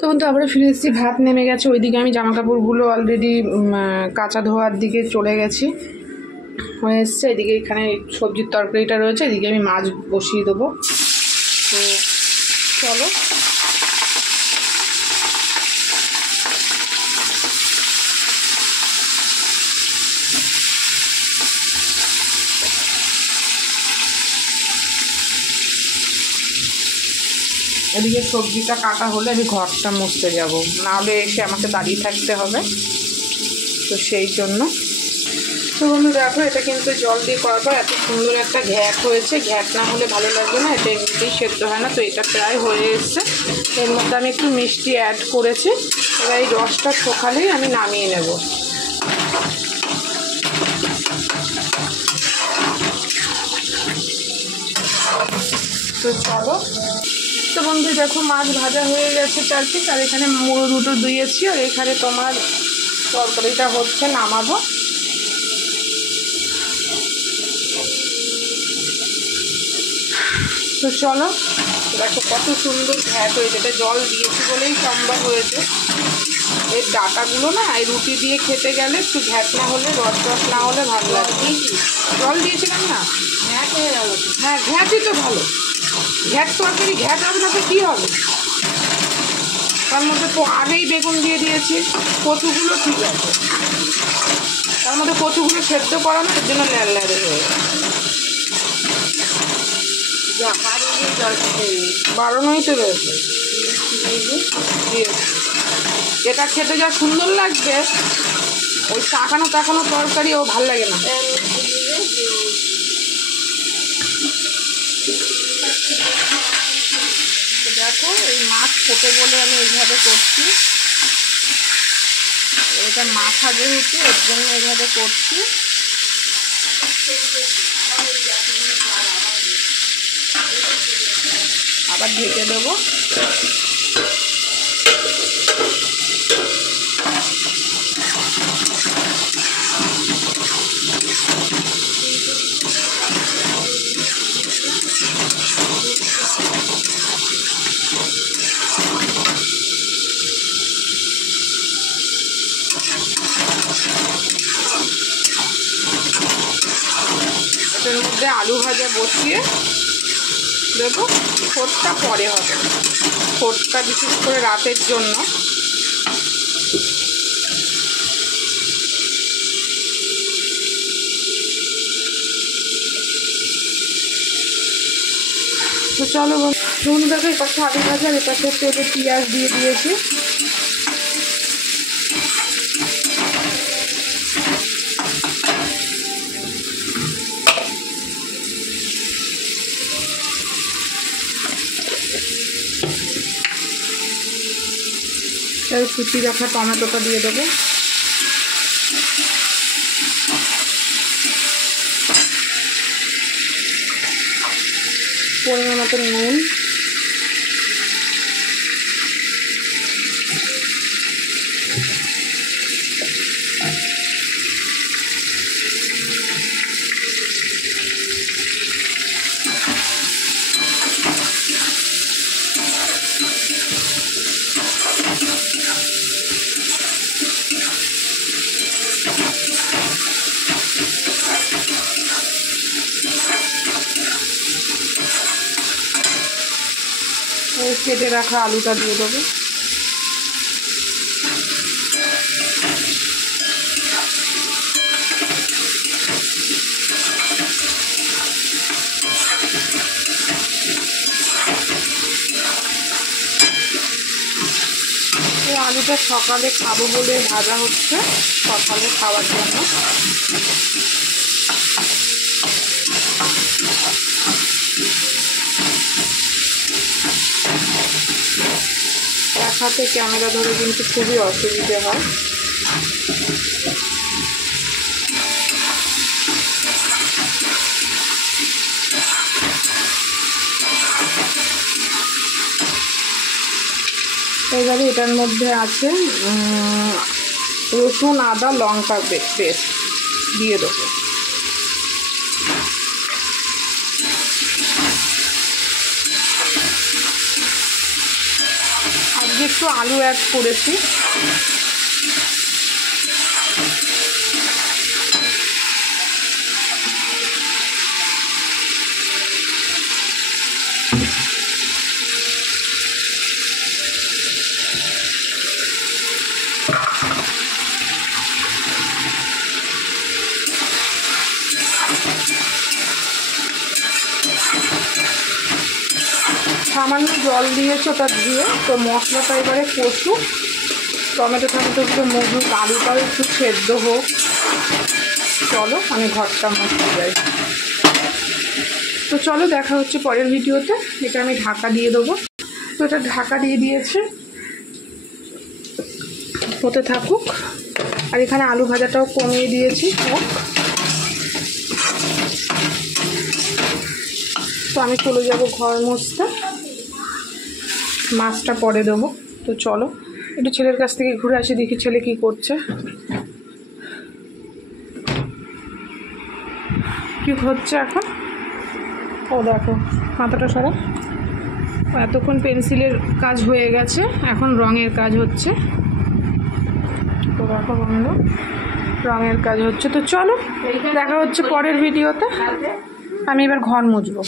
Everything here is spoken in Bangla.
তখন তো আবার ফিরে এসেছি, ভাত নেমে গেছে। ওইদিকে আমি জামা কাপড়গুলো অলরেডি কাঁচা ধোয়ার দিকে চলে গেছি, হয়ে এসছে। এদিকে এখানে সবজির তরকারিটা রয়েছে, এদিকে আমি মাছ বসিয়ে দেবো। তো চলো। এদিকে সবজিটা কাটা হলে আমি ঘরটা মুছতে যাব, নাহলে এসে আমাকে দাঁড়িয়ে থাকতে হবে, তো সেই জন্য। তো বন্ধু দেখো, এটা কিন্তু জল দিয়ে করার পর এত সুন্দর একটা ঘ্যাট হয়েছে। ঘ্যাট না হলে ভালো লাগবে না, এটা এমনিতেই সেদ্ধ হয় না। তো এটা প্রায় হয়ে এসছে। এর মধ্যে আমি একটু মিষ্টি অ্যাড করেছি। এবার এই রসটা শুকালেই আমি নামিয়ে নেব। তো চলো। তো বন্ধু দেখো, মাছ ভাজা হয়ে গেছে 4 পিস, আর এখানে মুড়ো দুটো দিয়েছি, আর এখানে তোমার তরকারিটা হচ্ছে, নামাবো। তো চলো দেখো কত সুন্দর ঘ্যাট হয়েছে। এটা জল দিয়েছি বলেই সম্ভব হয়েছে। এর ডাটাগুলো না এই রুটি দিয়ে খেতে গেলে একটু ঘ্যাট না হলে, রস না হলে ভালো লাগে। জল দিয়েছিলাম না, হ্যাঁ ঘ্যাটই তো ভালো। ঘ্যাট তরকারি ঘ্যাট হবে না তো কী হবে? তার মধ্যে তো আগেই বেগুন দিয়ে দিয়েছি। কচুগুলো ঠিক আছে, তার মধ্যে কচুগুলো সেদ্ধ করা না, এর জন্য ল্যাড় ল্যাড়ে হয়ে গেছে। বাড়ানোই তো রয়েছে। এটা খেতে যা সুন্দর লাগবে, ওই চাকানো টাকানো তরকারি ও ভাল লাগে না। দেখো এই মাছ খেতে বলে আমি এইভাবে করছি। এটা মাথা যেহেতু, এর জন্য এইভাবে করছি। আবার ঢেকে দেবো। এটার মধ্যে আলু ভাজা বসিয়ে দেবো। ফোড়টা পরে হবে, ফোড়টা বিশেষ করে রাতের জন্য। তো চলো বন্ধু দেখো, এই পাশে আলু ভাজা, এ পাশে তেলে পেঁয়াজ দিয়ে দিয়েছি। এবার কুচি রাখা টমেটোটা দিয়ে দেবো। পরিমাণ মতো নুন, কেটে রাখা আলুটা দিয়ে দেবো। এই আলুটা সকালে খাবো বলে ভাজা হচ্ছে, সকালে খাওয়ার জন্য। এক হাতে ক্যামেরা ধরে কিন্তু খুবই অসুবিধে হয়। এবারে এটার মধ্যে আছে রসুন, আদা, লঙ্কা পেস্ট দিয়ে দেবো। আজকে একটু আলু অ্যাড করেছি। সামান্য জল দিয়েছি ওটা দিয়ে। তো মশলাটা এবারে কষুক, টমেটো একটু মজুক, আলুটাও একটু সেদ্ধ হোক। চলো আমি ঘরটা মুছতে যাই। তো চলো দেখা হচ্ছে পরের ভিডিওতে। এটা আমি ঢাকা দিয়ে দেবো। তো এটা ঢাকা দিয়ে দিয়েছে, হতে থাকুক। আর এখানে আলু ভাজাটাও কমিয়ে দিয়েছি হোক। তো আমি চলে যাব ঘর মুছতে, মাছটা পরে দেবো। তো চলো একটু ছেলের কাছ থেকে ঘুরে আসি, দেখি ছেলে কি করছে, কি হচ্ছে এখন। ও দেখো মাথাটা সরা, এতক্ষণ পেন্সিলের কাজ হয়ে গেছে, এখন রঙের কাজ হচ্ছে। তো দেখো বন্ধু, রঙের কাজ হচ্ছে। তো চলো দেখা হচ্ছে পরের ভিডিওতে। আমি এবার ঘর মুছবো।